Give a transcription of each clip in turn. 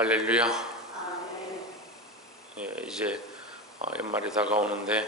할렐루야. 예, 이제 연말이 다가오는데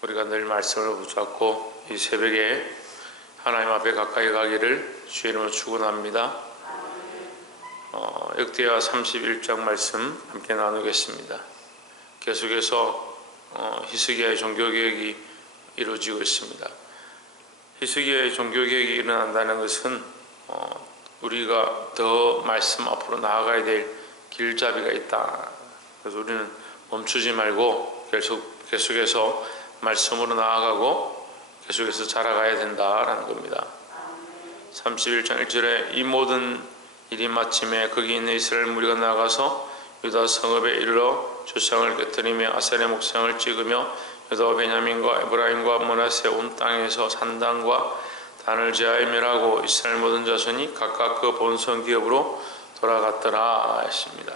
우리가 늘 말씀을 붙잡고 이 새벽에 하나님 앞에 가까이 가기를 주의 이름으로 축원합니다. 역대하 31장 말씀 함께 나누겠습니다. 계속해서 히스기야의 종교개혁이 이루어지고 있습니다. 히스기야의 종교개혁이 일어난다는 것은 우리가 더 말씀 앞으로 나아가야 될 길잡이가 있다. 그래서 우리는 멈추지 말고 계속해서 말씀으로 나아가고 계속해서 자라가야 된다라는 겁니다. 31장 1절에 이 모든 일이 마침에 거기 있는 이스라엘 무리가 나가서 유다 성읍에 이르러 조상을 깨뜨리며 아셀의 목상을 찍으며 유다와 베냐민과 에브라임과 므낫세 온 땅에서 산당과 단을 제하여 멸하고 이스라엘 모든 자손이 각각 그 본성 기업으로 돌아갔더라 했습니다.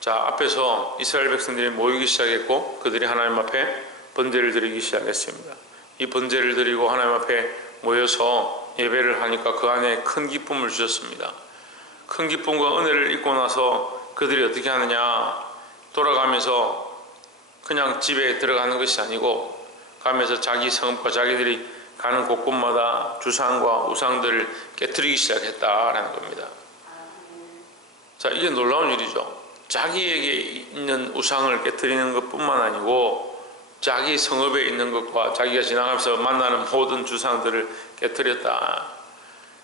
자, 앞에서 이스라엘 백성들이 모이기 시작했고 그들이 하나님 앞에 번제를 드리기 시작했습니다. 이 번제를 드리고 하나님 앞에 모여서 예배를 하니까 그 안에 큰 기쁨을 주셨습니다. 큰 기쁨과 은혜를 입고 나서 그들이 어떻게 하느냐, 돌아가면서 그냥 집에 들어가는 것이 아니고 가면서 자기 성읍과 자기들이 가는 곳곳마다 주상과 우상들을 깨트리기 시작했다라는 겁니다. 자, 이게 놀라운 일이죠. 자기에게 있는 우상을 깨트리는 것뿐만 아니고 자기 성읍에 있는 것과 자기가 지나가면서 만나는 모든 주상들을 깨트렸다.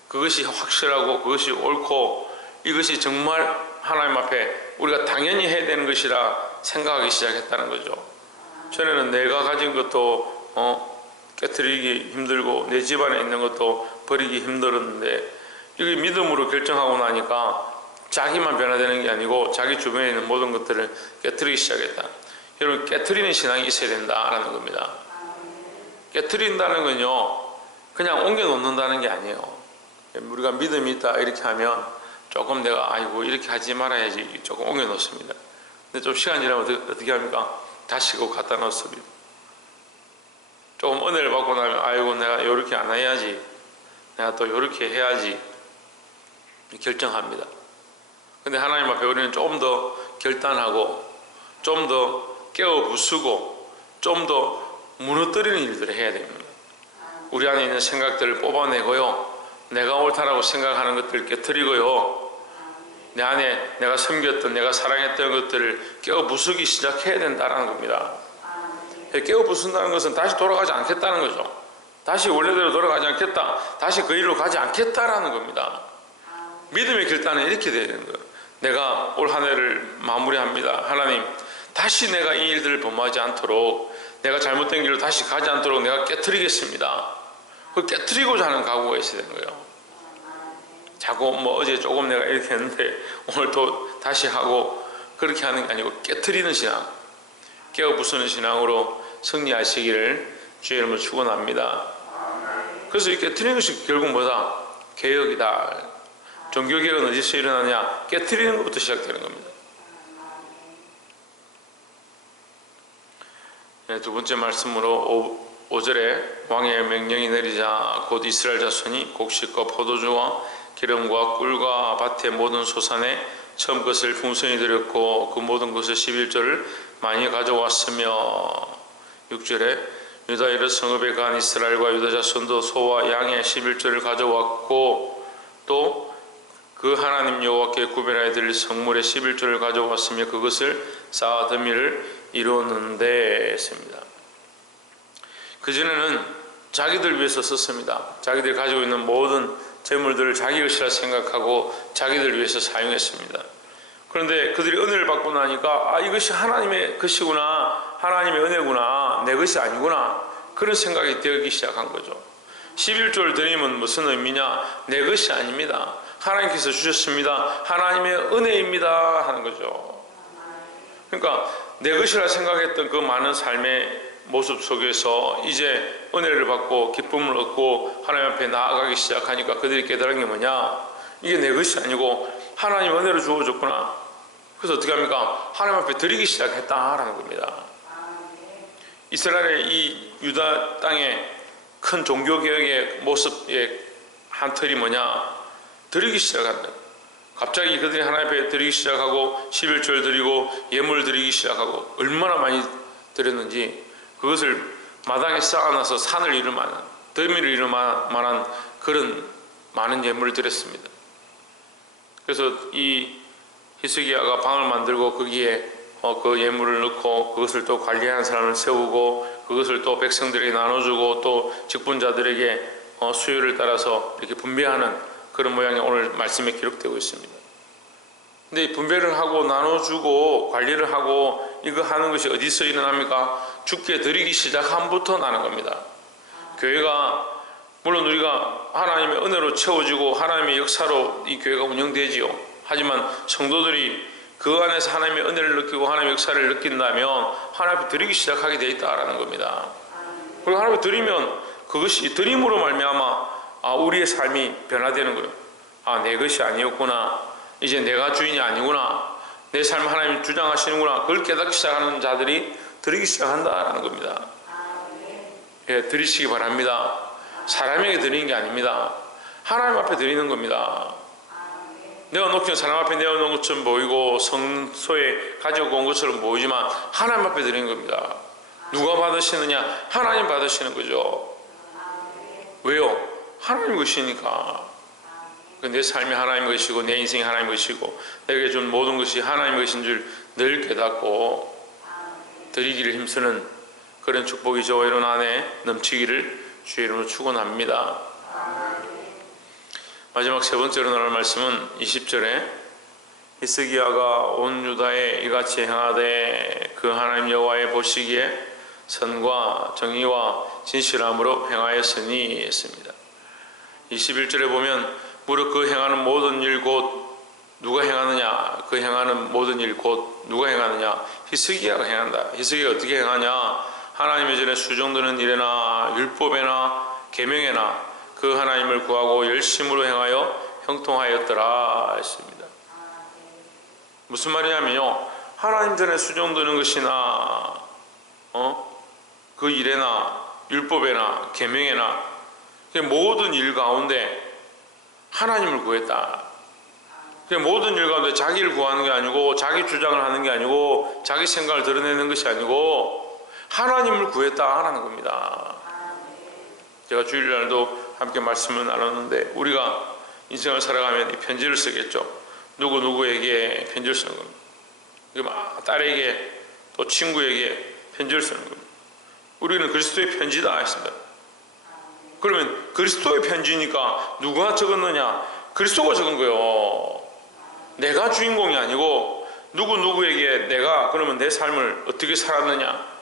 그것이 확실하고 그것이 옳고 이것이 정말 하나님 앞에 우리가 당연히 해야 되는 것이라 생각하기 시작했다는 거죠. 전에는 내가 가진 것도 깨트리기 힘들고 내 집안에 있는 것도 버리기 힘들었는데 이게 믿음으로 결정하고 나니까 자기만 변화되는 게 아니고 자기 주변에 있는 모든 것들을 깨트리기 시작했다. 여러분, 깨트리는 신앙이 있어야 된다라는 겁니다. 깨트린다는 건요, 그냥 옮겨 놓는다는 게 아니에요. 우리가 믿음이 있다 이렇게 하면 조금 내가 아이고 이렇게 하지 말아야지 조금 옮겨 놓습니다. 근데 좀 시간이 지나면 어떻게 합니까? 다시 그거 갖다 놓습니다. 조금 은혜를 받고 나면 아이고 내가 이렇게 안 해야지, 내가 또 이렇게 해야지 결정합니다. 근데 하나님 앞에 우리는 좀 더 결단하고 좀 더 깨어 부수고 좀 더 무너뜨리는 일들을 해야 됩니다. 우리 안에 있는 생각들을 뽑아내고요, 내가 옳다라고 생각하는 것들을 깨트리고요, 내 안에 내가 섬겼던 내가 사랑했던 것들을 깨어 부수기 시작해야 된다는 겁니다. 깨어 부순다는 것은 다시 돌아가지 않겠다는 거죠. 다시 원래대로 돌아가지 않겠다, 다시 그 일로 가지 않겠다라는 겁니다. 믿음의 결단은 이렇게 돼야 되는 거예요. 내가 올 한 해를 마무리합니다. 하나님, 다시 내가 이 일들을 범하지 않도록, 내가 잘못된 길로 다시 가지 않도록 내가 깨트리겠습니다. 그 깨트리고자 하는 각오가 있어야 되는 거예요. 자꾸 어제 조금 내가 이렇게 했는데 오늘 또 다시 하고 그렇게 하는 게 아니고 깨트리는 신앙, 깨어 부수는 신앙으로 승리하시기를 주의 이름으로 축원합니다. 그래서 이 깨트리는 것이 결국 뭐다? 개혁이다. 종교개혁은 어디서 일어나냐? 깨트리는 것부터 시작되는 겁니다. 네, 두 번째 말씀으로 5절에 왕의 명령이 내리자 곧 이스라엘 자손이 곡식과 포도주와 기름과 꿀과 밭의 모든 소산에 처음 것을 풍성히 드렸고 그 모든 것을 11조를 많이 가져왔으며 6절에 유다 이르 성읍에 간 이스라엘과 유다 자손도 소와 양의 11조를 가져왔고 또 그 하나님 여호와께 구별하여 드릴 성물의 11조를 가져왔으며 그것을 쌓아 더미를 이루었는데 했습니다. 그전에는 자기들 위해서 썼습니다. 자기들이 가지고 있는 모든 재물들을 자기 것이라 생각하고 자기들 위해서 사용했습니다. 그런데 그들이 은혜를 받고 나니까 이것이 하나님의 것이구나, 하나님의 은혜구나, 내 것이 아니구나, 그런 생각이 되기 시작한 거죠. 11조를 드리면 무슨 의미냐? 내 것이 아닙니다. 하나님께서 주셨습니다. 하나님의 은혜입니다 하는 거죠. 그러니까 내 것이라 생각했던 그 많은 삶의 모습 속에서 이제 은혜를 받고 기쁨을 얻고 하나님 앞에 나아가기 시작하니까 그들이 깨달은 게 뭐냐? 이게 내 것이 아니고 하나님 은혜로 주어졌구나. 그래서 어떻게 합니까? 하나님 앞에 드리기 시작했다라는 겁니다. 이스라엘의 이 유다 땅의 큰 종교개혁의 모습의 한 틀이 뭐냐? 드리기 시작한다. 갑자기 그들이 하나님 앞에 드리기 시작하고 11절 드리고 예물 드리기 시작하고 얼마나 많이 드렸는지 그것을 마당에 쌓아놔서 산을 이룰 만한, 더미를 이룰 만한 그런 많은 예물을 드렸습니다. 그래서 이 히스기야가 방을 만들고 거기에 그 예물을 넣고 그것을 또 관리하는 사람을 세우고 그것을 또 백성들에게 나눠주고 또 직분자들에게 수요를 따라서 이렇게 분배하는 그런 모양이 오늘 말씀에 기록되고 있습니다. 근데 분배를 하고 나눠주고 관리를 하고 이거 하는 것이 어디서 일어납니까? 주께 드리기 시작함부터 나는 겁니다. 교회가 물론 우리가 하나님의 은혜로 채워지고 하나님의 역사로 이 교회가 운영되지요. 하지만 성도들이 그 안에서 하나님의 은혜를 느끼고 하나님의 역사를 느낀다면 하나님 앞에 드리기 시작하게 되어 있다라는 겁니다. 그리고 하나님 앞에 드리면 그것이 드림으로 말미암아 우리의 삶이 변화되는 거예요. 내 것이 아니었구나. 이제 내가 주인이 아니구나. 내 삶 하나님이 주장하시는구나. 그걸 깨닫기 시작하는 자들이 드리기 시작한다라는 겁니다. 예, 드리시기 바랍니다. 사람에게 드리는 게 아닙니다. 하나님 앞에 드리는 겁니다. 내가 놓기는 사람 앞에 내어놓은 것처럼 보이고 성소에 가지고 온 것처럼 보이지만 하나님 앞에 드리는 겁니다. 누가 받으시느냐? 하나님 받으시는 거죠. 왜요? 하나님 것이니까. 내 삶이 하나님 것이고 내 인생이 하나님 것이고 내게 준 모든 것이 하나님 것인 줄 늘 깨닫고 드리기를 힘쓰는 그런 축복이 저와 여러분 안에 넘치기를 주의 이름으로 축원합니다. 마지막 세 번째로 나눌 말씀은 20절에 히스기야가 온 유다에 이같이 행하되 그 하나님 여호와의 보시기에 선과 정의와 진실함으로 행하였으니 했습니다. 21절에 보면 무릇 그 행하는 모든 일 곧 누가 행하느냐? 그 행하는 모든 일 곧 누가 행하느냐? 히스기야가 행한다. 히스기야가 어떻게 행하냐? 하나님의 전에 수정되는 일에나 율법에나 계명에나 그 하나님을 구하고 열심으로 행하여 형통하였더라 했습니다. 무슨 말이냐면요, 하나님 전에 수정되는 것이나 그 일에나 율법에나 계명에나 모든 일 가운데 하나님을 구했다. 모든 일 가운데 자기를 구하는 게 아니고 자기 주장을 하는 게 아니고 자기 생각을 드러내는 것이 아니고 하나님을 구했다 하는 겁니다. 제가 주일날도 함께 말씀을 나눴는데 우리가 인생을 살아가면 이 편지를 쓰겠죠. 누구누구에게 편지를 쓰는 겁니다. 딸에게 또 친구에게 편지를 쓰는 겁니다. 우리는 그리스도의 편지다 했습니다. 그러면 그리스도의 편지니까 누가 적었느냐? 그리스도가 적은 거예요. 내가 주인공이 아니고 누구누구에게 내가 그러면 내 삶을 어떻게 살았느냐?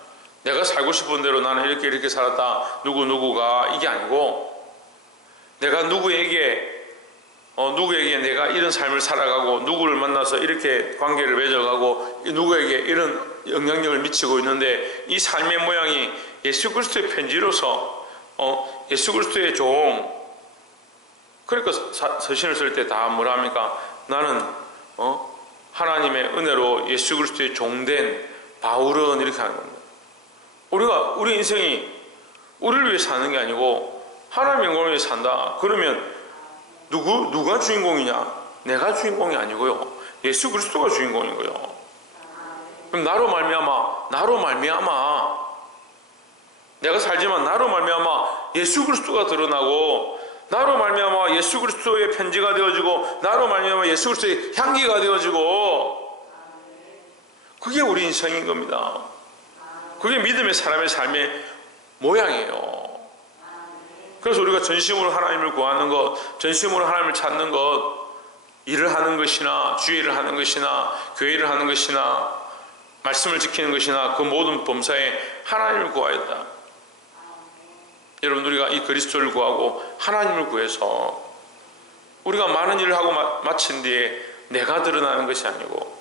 내가 살고 싶은 대로 나는 이렇게 살았다. 누구누구가 이게 아니고 내가 누구에게 내가 이런 삶을 살아가고 누구를 만나서 이렇게 관계를 맺어가고 누구에게 이런 영향력을 미치고 있는데 이 삶의 모양이 예수 그리스도의 편지로서 예수 그리스도의 종. 그러니까 서신을 쓸 때 다 뭐라 합니까? 나는 하나님의 은혜로 예수 그리스도의 종된 바울은 이렇게 하는 겁니다. 우리 인생이 우리를 위해 사는 게 아니고 하나님의 영광을 위해 산다. 그러면 누가 주인공이냐? 내가 주인공이 아니고요. 예수 그리스도가 주인공인 거예요. 그럼 나로 말미암아 내가 살지만 나로 말미암아 예수 그리스도가 드러나고 나로 말미암아 예수 그리스도의 편지가 되어지고 나로 말미암아 예수 그리스도의 향기가 되어지고 그게 우리 인생인 겁니다. 그게 믿음의 사람의 삶의 모양이에요. 그래서 우리가 전심으로 하나님을 구하는 것, 전심으로 하나님을 찾는 것, 일을 하는 것이나 주의를 하는 것이나 교회를 하는 것이나 말씀을 지키는 것이나 그 모든 범사에 하나님을 구하였다. 여러분, 우리가 이 그리스도를 구하고 하나님을 구해서 우리가 많은 일을 하고 마친 뒤에 내가 드러나는 것이 아니고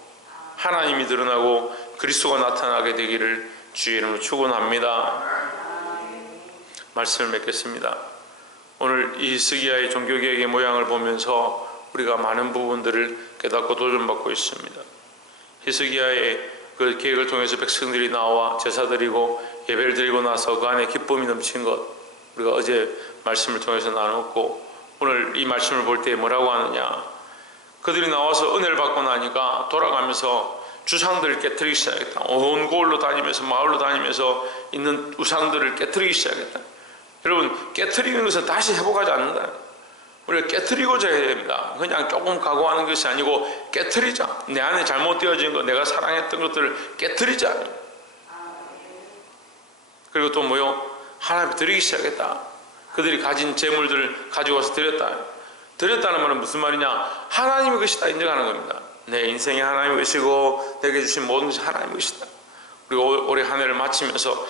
하나님이 드러나고 그리스도가 나타나게 되기를 주의 이름으로 축원합니다. 말씀을 맺겠습니다. 오늘 이 히스기야의 종교개혁의 모양을 보면서 우리가 많은 부분들을 깨닫고 도전받고 있습니다. 히스기야의 그 계획을 통해서 백성들이 나와 제사 드리고 예배를 드리고 나서 그 안에 기쁨이 넘친 것, 우리가 어제 말씀을 통해서 나눴고 오늘 이 말씀을 볼 때 뭐라고 하느냐? 그들이 나와서 은혜를 받고 나니까 돌아가면서 주상들을 깨트리기 시작했다. 온 고을로 다니면서 마을로 다니면서 있는 우상들을 깨트리기 시작했다. 여러분, 깨트리는 것은 다시 회복하지 않는다. 우리가 깨트리고자 해야 됩니다. 그냥 조금 각오하는 것이 아니고 깨트리자. 내 안에 잘못되어진 것, 내가 사랑했던 것들을 깨트리자. 그리고 또 뭐요? 하나님께 드리기 시작했다. 그들이 가진 재물들을 가지고 와서 드렸다. 드렸다는 말은 무슨 말이냐? 하나님의 것이다 인정하는 겁니다. 내 인생이 하나님의 것이고 내게 주신 모든 것이 하나님의 것이다. 그리고 올해 한 해를 마치면서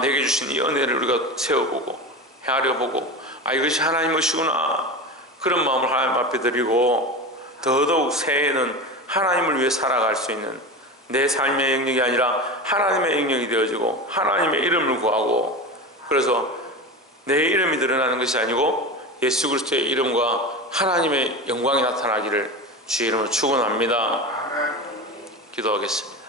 내게 주신 이 은혜를 우리가 세워보고 헤아려보고 이것이 하나님의 것이구나. 그런 마음을 하나님 앞에 드리고 더더욱 새해에는 하나님을 위해 살아갈 수 있는 내 삶의 영역이 아니라 하나님의 영역이 되어지고 하나님의 이름을 구하고, 그래서 내 이름이 드러나는 것이 아니고 예수 그리스도의 이름과 하나님의 영광이 나타나기를 주의 이름으로 축원합니다. 기도하겠습니다.